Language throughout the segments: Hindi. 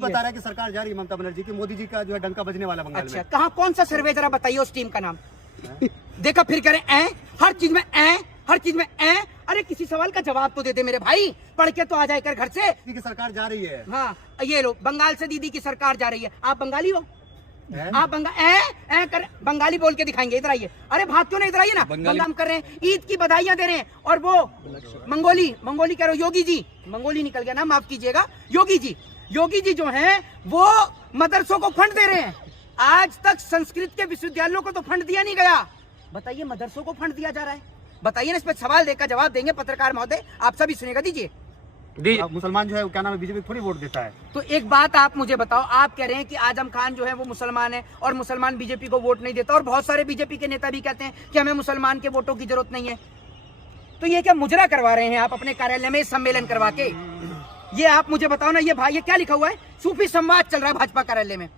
बता रहा है कि सरकार जा रही है ममता बनर्जी की, मोदी जी का जो है डंका बजने वाला बंगाल में। अच्छा, कहाँ कौन सा सर्वे जरा बताइए उस टीम का नाम। देखा फिर करें हर चीज में हर चीज में अरे किसी सवाल का जवाब तो दे दे मेरे भाई, पढ़ के तो आ जाए कर घर से। दीदी की सरकार जा रही है। हाँ ये लो, बंगाल से दीदी की सरकार जा रही है। आप बंगाली हो? आप बंगाली बोल के दिखाएंगे। इधर आइए। अरे भाग क्यों नहीं, इधर आइए ना। बंगाल कर रहे हैं, ईद की बधाइयां दे रहे हैं। और वो मंगोली कह रहे हो, योगी जी, मंगोली निकल गया ना, माफ कीजिएगा। योगी जी जो हैं वो मदरसों को फंड दे रहे हैं। आज तक संस्कृत के विश्वविद्यालयों को तो फंड दिया नहीं गया, बताइए मदरसों को फंड दिया जा रहा है। बताइए ना, इस पर सवाल देकर जवाब देंगे पत्रकार महोदय, आप सभी सुनेगा। दीजिए। मुसलमान जो है क्या नाम है, बीजेपी थोड़ी वोट देता है। तो एक बात आप मुझे बताओ, आप कह रहे हैं कि आजम खान जो है वो मुसलमान है और मुसलमान बीजेपी को वोट नहीं देता, और बहुत सारे बीजेपी के नेता भी कहते हैं कि हमें मुसलमान के वोटों की जरूरत नहीं है। तो ये क्या मुजरा करवा रहे हैं आप अपने कार्यालय में सम्मेलन करवा के? ये आप मुझे बताओ ना, ये भाई ये क्या लिखा हुआ है? सूफी संवाद चल रहा है भाजपा कार्यालय में।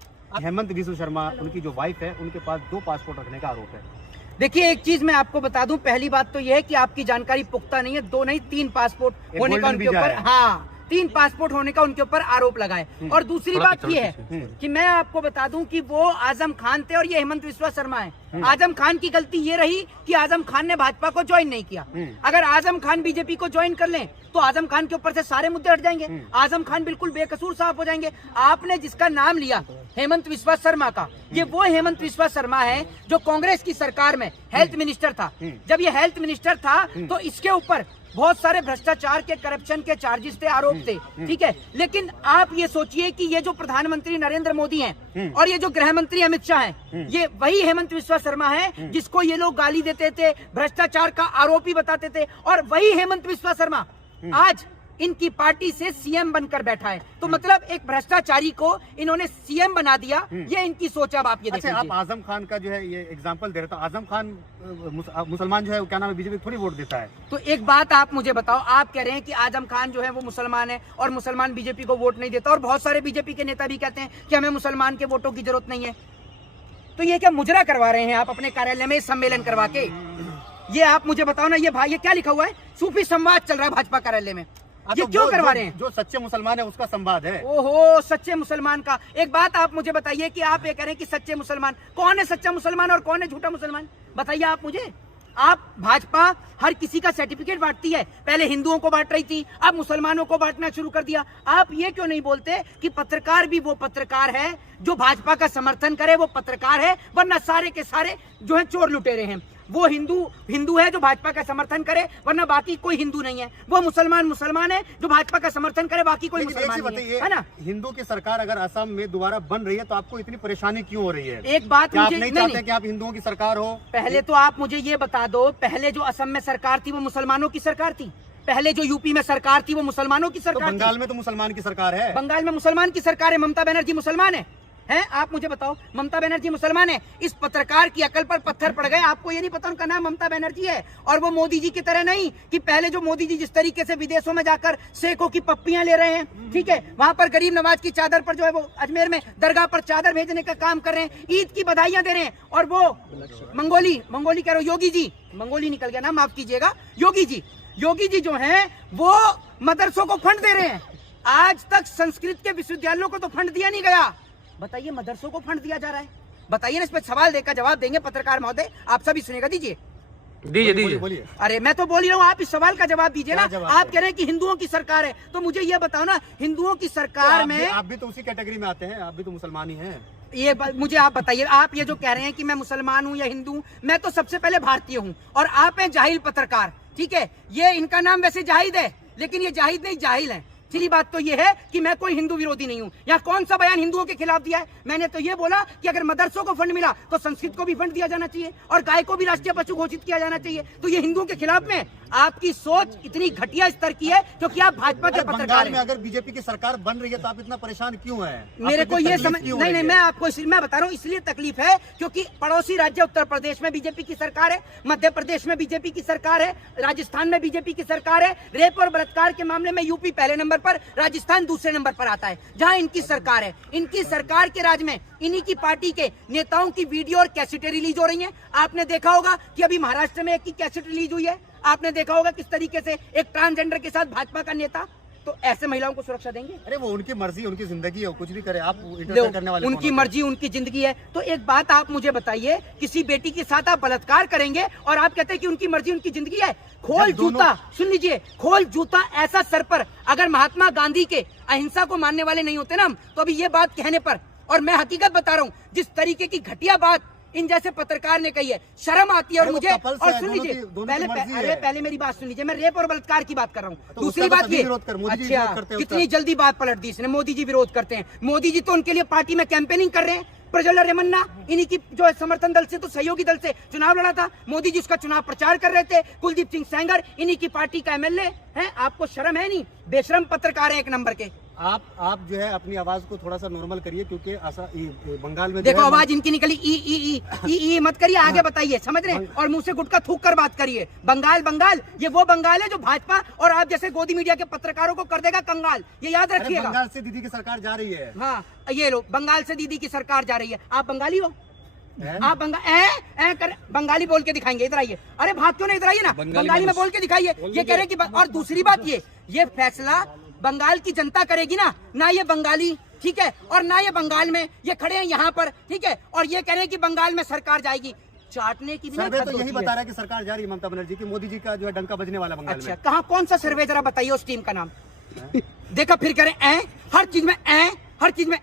हेमंत बिस्व शर्मा, उनकी जो वाइफ है, उनके पास 2 पासपोर्ट रखने का आरोप है। देखिए एक चीज मैं आपको बता दूं, पहली बात तो यह है कि आपकी जानकारी पुख्ता नहीं है। 2 नहीं 3 पासपोर्ट होने का उनके ऊपर, हाँ 3 पासपोर्ट होने का उनके ऊपर आरोप लगा है। और दूसरी बात यह है कि मैं आपको बता दूं कि वो आजम खान थे और ये हेमंत बिस्व शर्मा है। आजम खान की गलती ये रही कि आजम खान ने भाजपा को ज्वाइन नहीं किया। अगर आजम खान बीजेपी को ज्वाइन कर लें तो आजम खान के ऊपर से सारे मुद्दे हट जाएंगे, आजम खान बिल्कुल बेकसूर साफ हो जाएंगे। आपने जिसका नाम लिया हेमंत बिस्व शर्मा का, ये वो हेमंत बिस्व शर्मा है जो कांग्रेस की सरकार में हेल्थ मिनिस्टर था। जब ये हेल्थ मिनिस्टर था तो इसके ऊपर बहुत सारे भ्रष्टाचार के, करप्शन के चार्जेस थे, आरोप थे, ठीक है। लेकिन आप ये सोचिए कि ये जो प्रधानमंत्री नरेंद्र मोदी हैं और ये जो गृह मंत्री अमित शाह हैं, ये वही हेमंत बिस्व शर्मा है जिसको ये लोग गाली देते थे, भ्रष्टाचार का आरोपी बताते थे। और वही हेमंत बिस्व शर्मा आज इनकी पार्टी से सीएम बनकर बैठा है। तो मतलब एक भ्रष्टाचारी को इन्होंने सीएम बना दिया, ये इनकी सोच। अब आप ये देखिए। आप आजम खान का जो है ये एग्जांपल दे रहे, तो आजम खान मुसलमान जो है क्या नाम है, बीजेपी थोड़ी वोट देता है। तो एक बात आप मुझे बताओ, आप कह रहे हैं कि आजम खान जो है वो मुसलमान है और मुसलमान बीजेपी को वोट नहीं देता, और बहुत सारे बीजेपी के नेता भी कहते हैं कि हमें मुसलमान के वोटों की जरूरत नहीं है। तो ये क्या मुजरा करवा रहे हैं आप अपने कार्यालय में सम्मेलन करवा के? ये आप मुझे बताओ ना, ये भाई ये क्या लिखा हुआ है? सूफी संवाद चल रहा है भाजपा कार्यालय में। ये क्यों करवा रहे हैं? जो सच्चे मुसलमान है उसका संवाद है। ओहो, सच्चे मुसलमान का। एक बात आप मुझे बताइए कि आप ये कह रहे हैं कि सच्चे मुसलमान, कौन है सच्चा मुसलमान और कौन है झूठा मुसलमान? बताइए आप मुझे। आप भाजपा हर किसी का सर्टिफिकेट बांटती है, पहले हिंदुओं को बांट रही थी, अब मुसलमानों को बांटना शुरू कर दिया। आप ये क्यों नहीं बोलते कि पत्रकार भी वो पत्रकार है जो भाजपा का समर्थन करे, वो पत्रकार है, वरना सारे के सारे जो है चोर लुटेरे हैं। वो हिंदू है जो भाजपा का समर्थन करे, वरना बाकी कोई हिंदू नहीं है। वो मुसलमान है जो भाजपा का समर्थन करे, बाकी कोई मुसलमान नहीं है ना। हिंदू की सरकार अगर असम में दोबारा बन रही है तो आपको इतनी परेशानी क्यों हो रही है? एक बात मुझे नहीं चाहते कि आप हिंदुओं की सरकार हो? पहले तो आप मुझे ये बता दो, पहले जो असम में सरकार थी वो मुसलमानों की सरकार थी? पहले जो यूपी में सरकार थी वो मुसलमानों की सरकार थी? बंगाल में तो मुसलमान की सरकार है। बंगाल में मुसलमान की सरकार है, ममता बनर्जी मुसलमान है? आप मुझे बताओ, ममता बनर्जी मुसलमान है? इस पत्रकार की अकल पर पत्थर पड़ गए। आपको ये नहीं पता उनका नाम ममता बनर्जी है, और वो मोदी जी की तरह नहीं कि पहले जो मोदी जी जिस तरीके से विदेशों में जाकर शेखों की पप्पियां ले रहे हैं, ठीक है, वहां पर गरीब नवाज की चादर पर जो है वो अजमेर में दरगाह पर चादर भेजने का काम कर रहे हैं, ईद की बधाइयां दे रहे हैं। और वो मंगोली कह रहे हो, योगी जी, मंगोली निकल गया ना, माफ कीजिएगा। योगी जी जो है वो मदरसों को फंड दे रहे हैं। आज तक संस्कृत के विश्वविद्यालयों को तो फंड दिया नहीं गया, बताइए मदरसों को फंड दिया जा रहा है। बताइए ना, इस पर सवाल देकर जवाब देंगे पत्रकार महोदय, आप सभी सुनेगा। दीजिए। अरे मैं तो बोल रहा हूँ, आप इस सवाल का जवाब दीजिए ना। आप कह रहे हैं कि हिंदुओं की सरकार है, तो मुझे ये बताओ ना, हिंदुओं की सरकार में आप भी तो उसी कैटेगरी में आते हैं, आप भी तो मुसलमान ही हैं। ये मुझे आप बताइए, आप ये जो कह रहे हैं कि मैं मुसलमान हूँ या हिंदू, मैं तो सबसे पहले भारतीय हूँ और आप हैं जाहिल पत्रकार, ठीक है। ये इनका नाम वैसे जाहिद है, लेकिन ये जाहिद नहीं, जाहिल है। सीधी बात तो ये है कि मैं कोई हिंदू विरोधी नहीं हूँ। यहाँ कौन सा बयान हिंदुओं के खिलाफ दिया है? मैंने तो ये बोला कि अगर मदरसों को फंड मिला तो संस्कृत को भी फंड दिया जाना चाहिए और गाय को भी राष्ट्रीय पशु घोषित किया जाना चाहिए। तो ये हिंदुओं के खिलाफ में आपकी सोच इतनी घटिया स्तर की है क्योंकि आप भाजपा के पत्रकार हैं। अगर बीजेपी की सरकार बन रही है तो आप इतना परेशान क्यों हैं? मेरे को ये समझ नहीं, मैं आपको मैं बता रहा हूँ, इसलिए तकलीफ है क्योंकि पड़ोसी राज्य उत्तर प्रदेश में बीजेपी की सरकार है, मध्य प्रदेश में बीजेपी की सरकार है, राजस्थान में बीजेपी की सरकार है। रेप और बलात्कार के मामले में यूपी पहले नंबर पर, राजस्थान दूसरे नंबर पर आता है जहां इनकी सरकार है। इनकी सरकार के राज में इन्हीं की पार्टी के नेताओं की वीडियो और कैसेटें रिलीज हो रही हैं। आपने देखा होगा कि अभी महाराष्ट्र में एक की कैसेट रिलीज हुई है। आपने देखा होगा किस तरीके से एक ट्रांसजेंडर के साथ भाजपा का नेता, तो ऐसे महिलाओं को सुरक्षा देंगे? अरे वो उनकी मर्जी, उनकी जिंदगी है, कुछ भी करे, आप इंटरफेयर करने वाले उनकी मर्जी उनकी जिंदगी है। तो एक बात आप मुझे बताइए, किसी बेटी के साथ आप बलात्कार करेंगे और आप कहते हैं कि उनकी मर्जी उनकी जिंदगी है? खोल जूता, सुन लीजिए, खोल जूता ऐसा सर पर। अगर महात्मा गांधी के अहिंसा को मानने वाले नहीं होते ना हम, तो अभी ये बात कहने पर, और मैं हकीकत बता रहा हूँ, जिस तरीके की घटिया बात इन जैसे पत्रकार ने कही है, शर्म आती है। और मुझे, और सुन लीजिए, पहले मेरी बात सुन लीजिए, मैं रेप और बलात्कार की बात कर रहा हूँ। दूसरी बात ये, अच्छा कितनी जल्दी बात पलट दी इसने, मोदी जी विरोध करते हैं। मोदी जी तो उनके लिए पार्टी में कैंपेनिंग कर रहे हैं। प्रज्वल रेवन्ना इन्हीं की जो है समर्थन दल से, तो सहयोगी दल से चुनाव लड़ा था। मोदी जी उसका चुनाव प्रचार कर रहे थे। कुलदीप सिंह सेंगर इन्हीं की पार्टी का एमएलए है। आपको शर्म है नहीं? बेशरम पत्रकार है एक नंबर के। आप जो है अपनी आवाज को थोड़ा सा नॉर्मल करिए, क्योंकि बंगाल में देखो आवाज इनकी निकली ई मत करिए, आगे बताइए, समझ रहे हैं? और मुंह से गुटका थूक कर बात करिए। बंगाल ये वो बंगाल है जो भाजपा और आप जैसे गोदी मीडिया के पत्रकारों को कर देगा कंगाल, ये याद रखिएगा। बंगाल से दीदी की सरकार जा रही है। हाँ, ये लो, बंगाल से दीदी की सरकार जा रही है। आप बंगाली हो? आप बंगाली बोल के दिखाएंगे, इधर आइए। अरे भाग क्यों नहीं, इधर आइए ना, बंगाली में बोल के दिखाइए। ये कह रहे कि, और दूसरी बात ये फैसला बंगाल की जनता करेगी ना ये बंगाली, ठीक है, और ना ये बंगाल में ये खड़े हैं यहाँ पर, ठीक है, और ये कह रहे हैं कि बंगाल में सरकार जाएगी। चाटने की भी सर्वे तो यही बता रहा है कि सरकार जा रही है ममता बनर्जी की, मोदी जी का जो है डंका बजने वाला बंगाल में। कहाँ, कौन सा सर्वे, जरा बताइए उस टीम का नाम। देखा, फिर कह रहे हैं हर चीज में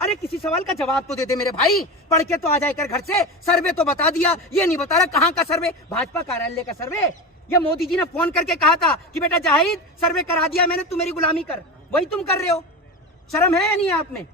अरे किसी सवाल का जवाब तो दे दे मेरे भाई, पढ़ के तो आ जाए कर घर से। सर्वे तो बता दिया, ये नहीं बता रहा कहाँ का सर्वे, भाजपा कार्यालय का सर्वे। ये मोदी जी ने फोन करके कहा था कि बेटा जाहिद सर्वे करा दिया मैंने, तू मेरी गुलामी कर, वही तुम कर रहे हो। शर्म है या नहीं आप में?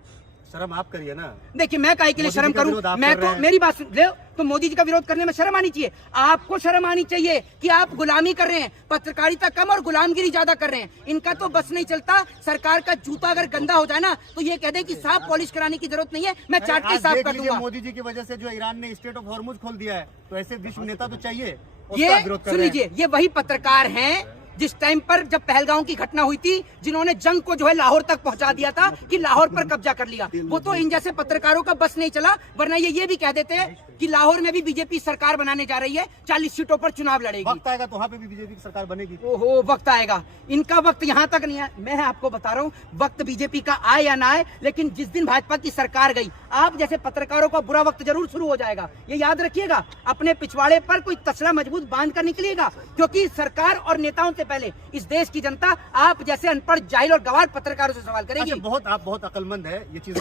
शर्म आप करिए ना। देखिए मैं काहे के लिए शर्म करूं, मैं तो, मेरी बात सुन ले, तो मोदी जी का विरोध करने में शर्म आनी चाहिए। आपको शर्म आनी चाहिए कि आप गुलामी कर रहे हैं, पत्रकारिता कम और गुलामगिरी ज्यादा कर रहे हैं। इनका तो बस नहीं चलता, सरकार का जूता अगर गंदा हो जाए ना तो ये कह दे कि साफ पॉलिश कराने की जरूरत नहीं है, मैं चाट के साफ कर दूंगा। मोदी जी की वजह से जो ईरान ने स्ट्रेट ऑफ हॉर्मुज खोल दिया है, तो ऐसे विश्व नेता तो चाहिए। ये सुन लीजिए, ये वही पत्रकार हैं जिस टाइम पर जब पहलगांव की घटना हुई थी, जिन्होंने जंग को जो है लाहौर तक पहुंचा दिया था कि लाहौर पर कब्जा कर लिया। वो तो इन जैसे पत्रकारों का बस नहीं चला, वरना ये भी कह देते हैं कि लाहौर में भी बीजेपी सरकार बनाने जा रही है, 40 सीटों पर चुनाव लड़ेगी। वक्त आएगा तो वहाँ पे भी बीजेपी की सरकार बनेगी। ओहो, वक्त आएगा, इनका वक्त यहाँ तक नहीं है। मैं आपको बता रहा हूँ, वक्त बीजेपी का आए या ना आए, लेकिन जिस दिन भाजपा की सरकार गई, आप जैसे पत्रकारों का बुरा वक्त जरूर शुरू हो जाएगा। ये याद रखिएगा, अपने पिछवाड़े पर कोई तसला मजबूत बांध कर निकलिएगा, क्योंकि सरकार और नेताओं से पहले इस देश की जनता आप जैसे अनपढ़, जाहिल और गवार पत्रकारों से सवाल करेगी। अच्छा, आप बहुत अकलमंद है, ये चीज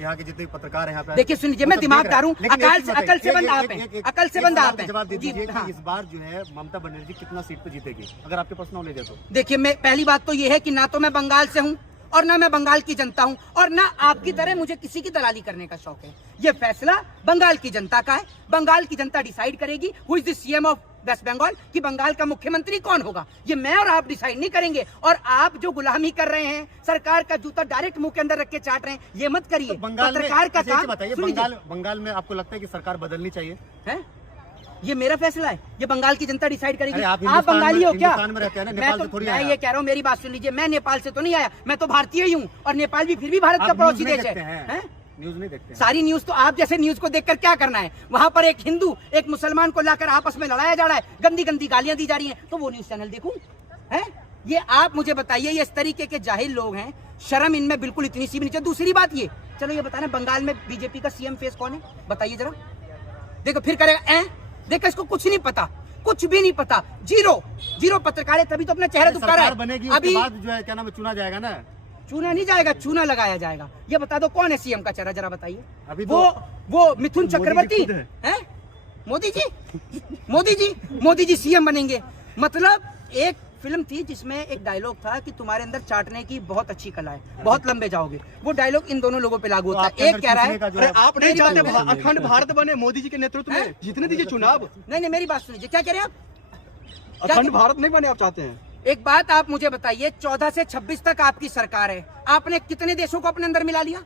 यहाँ के जितने पत्रकार हैं यहाँ पे। देखिए सुन लीजिए, मैं दिमागदार हूँ, अकल से बंद आप हैं, अकल से बंद आप हैं। जवाब दे दीजिए कि इस बार जो है ममता बनर्जी कितना सीट पे जीतेगी, अगर आपके पास नॉलेज है तो। देखिए, मैं पहली बात तो ये है कि ना तो मैं बंगाल से हूँ और ना मैं बंगाल की जनता हूँ, और ना आपकी तरह मुझे किसी की दलाली करने का शौक है। ये फैसला बंगाल की जनता का है, बंगाल की जनता डिसाइड करेगी who is the CM of West Bengal, कि बंगाल का मुख्यमंत्री कौन होगा। ये मैं और आप डिसाइड नहीं करेंगे। और आप जो गुलामी कर रहे हैं, सरकार का जूता डायरेक्ट मुंह के अंदर रख के चाट रहे हैं, ये मत करिए। तो पत्रकार का काम बताइए, बंगाल में आपको लगता है कि सरकार बदलनी चाहिए? है ये मेरा फैसला है, ये बंगाल की जनता डिसाइड करेगी। आप बंगाली हो क्या? मैं ये कह रहा हूँ, मेरी बात सुन लीजिए, मैं नेपाल से तो नहीं आया, मैं तो भारतीय ही हूँ, और नेपाल भी फिर भी भारत का पड़ोसी देश है। न्यूज नहीं देखते? सारी न्यूज तो आप जैसे न्यूज को देखकर क्या करना है? वहाँ पर एक हिंदू एक मुसलमान को लाकर आपस में लड़ाया जा रहा है, गंदी गंदी गालियां दी जा रही हैं, तो वो न्यूज चैनल देखूं? है ये आप मुझे बताइए, ये इस तरीके के जाहिल लोग हैं, शर्म इनमें बिल्कुल इतनी सी भी नहीं चाहिए। दूसरी बात ये, चलो ये बताना, बंगाल में बीजेपी का सीएम फेस कौन है, बताइए जरा। देखो फिर करेगा देखो, इसको कुछ नहीं पता, कुछ भी नहीं पता, जीरो पत्रकार है, तभी तो अपना चेहरा दुबका रहा है। अभी जो है क्या नाम, चुना जाएगा ना? चूना नहीं जाएगा, चूना लगाया जाएगा। ये बता दो कौन है सीएम का चेहरा, जरा बताइए। अभी वो मिथुन चक्रवर्ती है? मोदी जी सीएम बनेंगे। मतलब एक फिल्म थी जिसमें एक डायलॉग था कि तुम्हारे अंदर चाटने की बहुत अच्छी कला है, बहुत लंबे जाओगे। वो डायलॉग इन दोनों लोगों पे लागू होता है। एक कह रहा है आप नहीं चाहते अखंड भारत बने मोदी जी के नेतृत्व में, जीतने दीजिए चुनाव। नहीं, मेरी बात सुनिए, क्या कह रहे हैं आप? अखंड भारत नहीं बने आप चाहते हैं? एक बात आप मुझे बताइए, 14 से 26 तक आपकी सरकार है, आपने कितने देशों को अपने अंदर मिला लिया?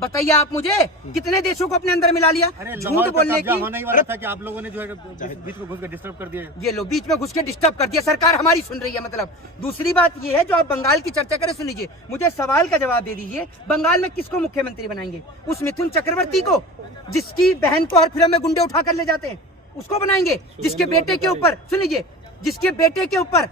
बताइए आप मुझे, कितने देशों को अपने अंदर मिला लिया? झूठ बोलने की नहीं वाला था कि आप लोगों ने जो है बीच में घुस के डिस्टर्ब कर दिया। ये लोग बीच में घुस के डिस्टर्ब कर दिया, सरकार हमारी सुन रही है मतलब। दूसरी बात ये है, जो आप बंगाल की चर्चा करें, सुन लीजिए, मुझे सवाल का जवाब दे दीजिए, बंगाल में किसको मुख्यमंत्री बनाएंगे? उस मिथुन चक्रवर्ती को, जिसकी बहन को हर फिल्म में गुंडे उठा कर ले जाते हैं, उसको बनाएंगे? जिसके बेटे के ऊपर, सुन लीजिए, जिसके बेटे के ऊपर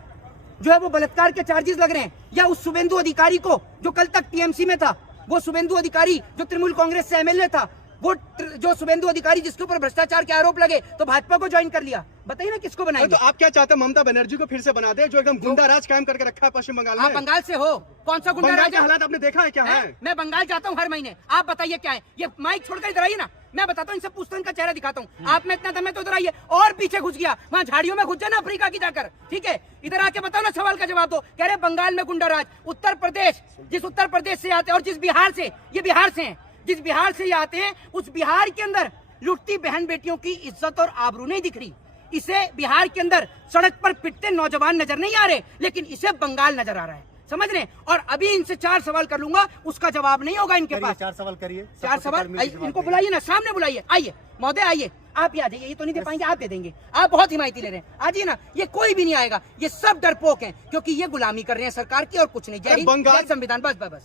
जो है वो बलात्कार के चार्जेस लग रहे हैं, या उस शुभेंदु अधिकारी को जो कल तक टीएमसी में था, वो शुभेंदु अधिकारी जो तृणमूल कांग्रेस से एमएलए था, वो जो शुभेंदु अधिकारी जिसके ऊपर भ्रष्टाचार के आरोप लगे तो भाजपा को ज्वाइन कर लिया। बताइए ना किसको बनाएंगे? तो आप क्या चाहते हैं, ममता बनर्जी को फिर से बना दे, जो एकदम गुंडा राज कायम करके रखा है पश्चिम बंगाल में? आप बंगाल से हो, कौन सा गुंडा बंगाल राज के है? हालात आपने देखा है क्या है? मैं बंगाल जाता हूँ हर महीने, आप बताइए क्या है? ये माइक छोड़कर इधर आइए ना, मैं बताता हूँ, इनसे पूछता हूँ, इनका चेहरा दिखाता हूँ। आप में इतना दम है तो उधर आइए, और पीछे घुस गया, वहाँ झाड़ियों में घुस जाए ना अफ्रीका की जाकर, ठीक है? इधर आके बताओ ना, सवाल का जवाब दो। कह रहे बंगाल में गुंडा राज, उत्तर प्रदेश, जिस उत्तर प्रदेश से आते हैं और जिस बिहार से, ये बिहार से हैं, जिस बिहार से ये आते हैं, उस बिहार के अंदर लुटती बहन बेटियों की इज्जत और आबरू नहीं दिख रही। इसे बिहार के अंदर सड़क पर पिटते नौजवान नजर नहीं आ रहे, लेकिन इसे बंगाल नजर आ रहा है, समझ रहे हैं? और अभी इनसे 4 सवाल कर लूंगा, उसका जवाब नहीं होगा इनके पास। 4 सवाल करिए, 4 सवाल, इनको बुलाइए ना, सामने बुलाइए, आइए महोदय, आइए, आप ही आ जाइए। ये तो नहीं दे पाएंगे, आप दे देंगे, आप बहुत हिमायती ले रहे हैं, आ जाइए ना। ये कोई भी नहीं आएगा, ये सब डरपोक हैं, क्योंकि ये गुलामी कर रहे हैं सरकार की और कुछ नहीं। जय हिंद, जय संविधान, बस बस बस।